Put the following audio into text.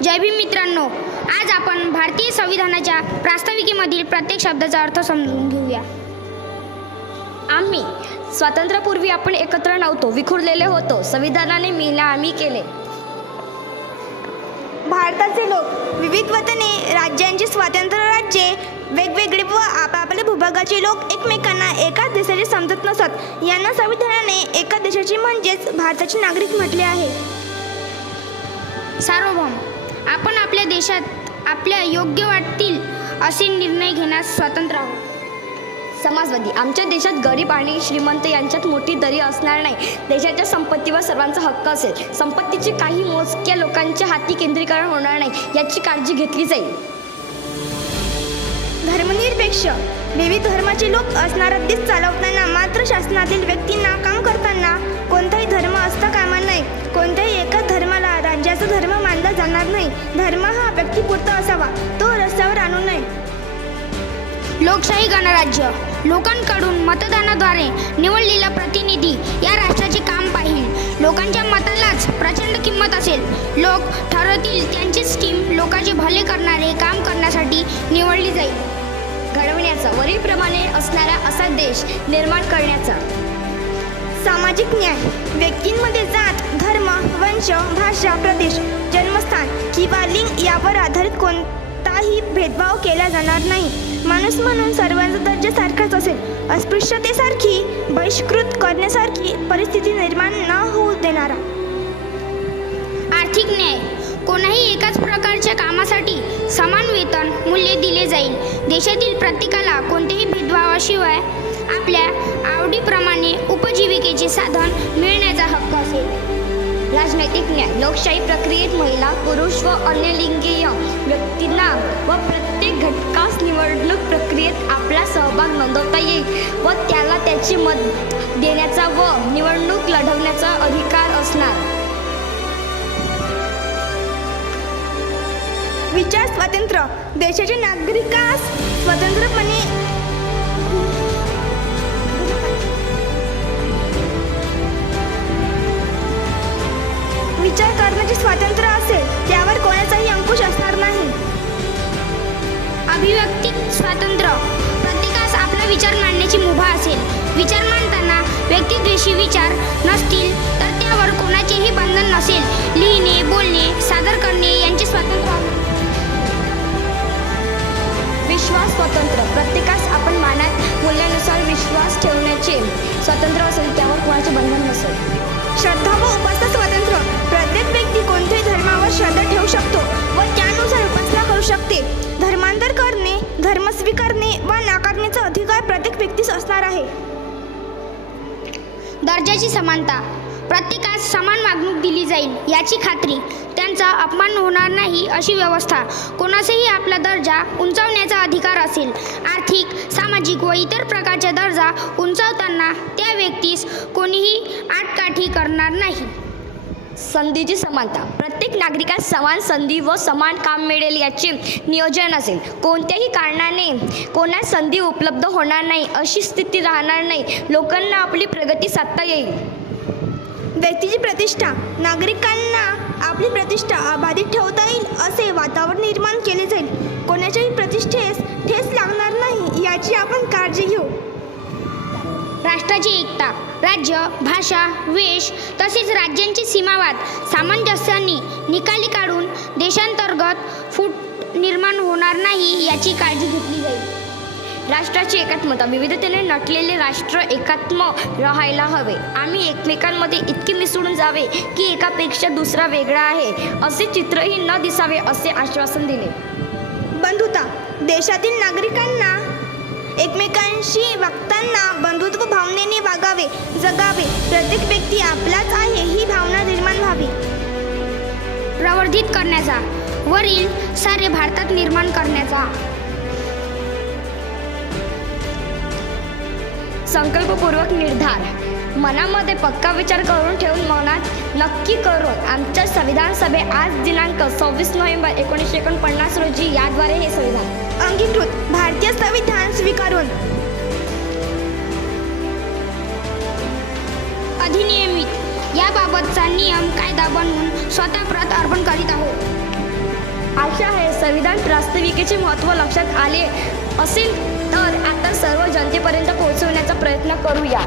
जय भीम मित्रांनो, आज आपण भारतीय संविधानाच्या प्रास्ताविकेमधील प्रत्येक शब्दाचा अर्थ समजून घेऊया. आम्ही स्वातंत्र्यापूर्वी आपण एकत्र नव्हतो, विखुरलेले होतो. संविधानाने मिळाले आम्ही केले. भारताचे लोक विविध वतने, राज्यांची स्वतंत्र राज्ये, वेगवेगळे व आपापल्या भूभागाचे लोक एकमेकांना एकाच देशाचे समजत नसत. यांना संविधानाने एका देशाचे म्हणजेच भारताचे नागरिक म्हटले आहे. सार्वभौम, आपण आपल्या देशात आपल्या योग्य वाटतील असे निर्णय घेण्यास स्वतंत्र आहोत. समाजवादी, आमच्या देशात गरीब आणि श्रीमंत यांच्यात मोठी दरी असणार नाही. देशाच्या संपत्तीवर सर्वांचा हक्क असेल. संपत्तीचे काही मोजक्या लोकांच्या हाती केंद्रीकरण होणार नाही, याची काळजी घेतली जाईल. धर्मनिरपेक्ष, विविध धर्माचे लोक असणारा देश चालवताना मात्र शासनातील व्यक्तींना काम करताना कोणताही धर्म असता कामा नये. कोणत्याही एका धर्माला राज्याचा धर्म मानला जाणार नाही. धर्म हा व्यक्तिपुरता असावा, तो रस्त्यावर आणू नये. लोकशाही गणराज्य, लोकांकडून मतदानाद्वारे निवडलेला प्रतिनिधी या राष्ट्राचे काम पाहिल. लोकांच्या मतालाच प्रचंड किंमत असेल. लोक ठरवतील त्यांची स्कीम लोकांचे भले करणारे काम करण्यासाठी निवडली जाईल. घडवण्याचा, वरीलप्रमाणे असणारा असा देश निर्माण करण्याचा. सामाजिक न्याय, व्यक्तींमध्ये जात, धर्म, वंश, भाषा, प्रदेश, जन्मस्थान किंवा लिंग यावर आधारित कोणताही भेदभाव केला जाणार नाही. माणूस म्हणून सर्वांचा दर्जा सारखाच असेल. अस्पृश्यतेसारखी, बहिष्कृत करण्यासारखी परिस्थिती निर्माण न होऊ देणारा. आर्थिक न्याय, कोणाही एकाच प्रकारच्या कामासाठी समान वेतन मूल्य दिले जाईल. देशातील प्रत्येकाला कोणत्याही भेदभावाशिवाय आपल्या आवडीप्रमाणे उपजीविकेचे साधन मिळण्याचा हक्क असेल. राजनैतिक न्याय, लोकशाही प्रक्रियेत महिला, पुरुष व अन्य लिंगीय व्यक्तींना व प्रत्येक घटकास निवडणूक प्रक्रियेत आपला सहभाग नोंदवता येईल व त्याला त्याचे मत देण्याचा व निवडणूक लढवण्याचा अधिकार असणार. विचार स्वातंत्र्य, देशाच्या नागरिकास स्वतंत्रपणे विचार करण्याचे स्वातंत्र्य असेल, त्यावर कोणाचाही अंकुश असणार नाही. अभिव्यक्ती स्वातंत्र्य, प्रत्येकास आपला विचार मांडण्याची मुभा असेल. विचार मांडताना व्यक्तिद्वेषी विचार नसतील तर त्यावर कोणाचेही बंधन नसेल. लिहिणे, बोलणे, सादर करणे यांचे स्वातंत्र्य आहे. विश्वास स्वातंत्र्य, प्रत्येकास आपण मानत मूल्यानुसार विश्वास ठेवण्याचे स्वातंत्र्य असेल, त्यावर कोणाचे बंधन नसेल. श्रद्धा व उपासना स्वातंत्र्य, प्रत्येक व्यक्ती कोणत्याही धर्मावर श्रद्धा ठेवू शकतो व त्यानुसार उपासना करू शकते. धर्मांतर करणे, धर्म स्वीकारणे वा नाकारण्याचा अधिकार प्रत्येक व्यक्तीस असणार आहे. दर्जाची समानता, प्रत्येकास समान वागणूक दिली जाईल याची खात्री. त्यांचा अपमान होणार नाही अशी व्यवस्था. कोणासही आपला दर्जा उंचावण्याचा अधिकार असेल. आर्थिक, सामाजिक व इतर प्रकारच्या दर्जा उंचावताना त्या व्यक्तीस कोणीही आडकाठी करणार नाही. संधीची समानता, प्रत्येक नागरिकास समान संधी व समान काम मिळेल याचे नियोजन असेल. कोणत्याही कारणाने कोणास संधी उपलब्ध होणार नाही अशी स्थिती राहणार नाही. लोकांना आपली प्रगती साधता येईल. व्यक्तीची प्रतिष्ठा, नागरिकांना आपली प्रतिष्ठा अबाधित ठेवता येईल असे वातावरण निर्माण केले जाईल. कोणाच्याही प्रतिष्ठेस ठेस लागणार नाही याची आपण काळजी घेऊ. राष्ट्राची एकता, राज्य, भाषा, वेश तसेच राज्यांची सीमावाद सामंजस्याने निकाली काढून देशांतर्गत फूट निर्माण होणार नाही याची काळजी घेतली जाईल. राष्ट्राची एकात्मता, विविधतेने नटलेले राष्ट्र एकात्म राहायला हवे. आम्ही एकमेकांमध्ये इतके मिसळून जावे की एकापेक्षा दुसरा वेगळा आहे असे चित्रही न दिसावे असे आश्वासन दिले. बंधुता, देशातील नागरिकांना एकमेकांशी वागताना बंधुत्व भावनेने वागावे, जगावे. प्रत्येक व्यक्ती आपलाच आहे ही भावना निर्माण व्हावी. प्रवर्धित करण्याचा, वरील सारे भारतात निर्माण करण्याचा. संकल्पपूर्वक निर्धार, मनामध्ये पक्का विचार करून ठेवून मनात नक्की करून आमच्या संविधान सभे आज दिनांक 26 नोव्हेंबर 1949 रोजी याद्वारे हे संविधान अंगीकृत. भारतीय संविधान स्वीकारून अधिनियमित याबाबतचा नियम कायदा बनवून स्वतः प्रत अर्पण करीत आहोत. आशा आहे संविधान प्रास्ताविकेचे महत्त्व लक्षात आले असेल तर आता सर्व जनतेपर्यंत पोहोचवण्याचा प्रयत्न करूया.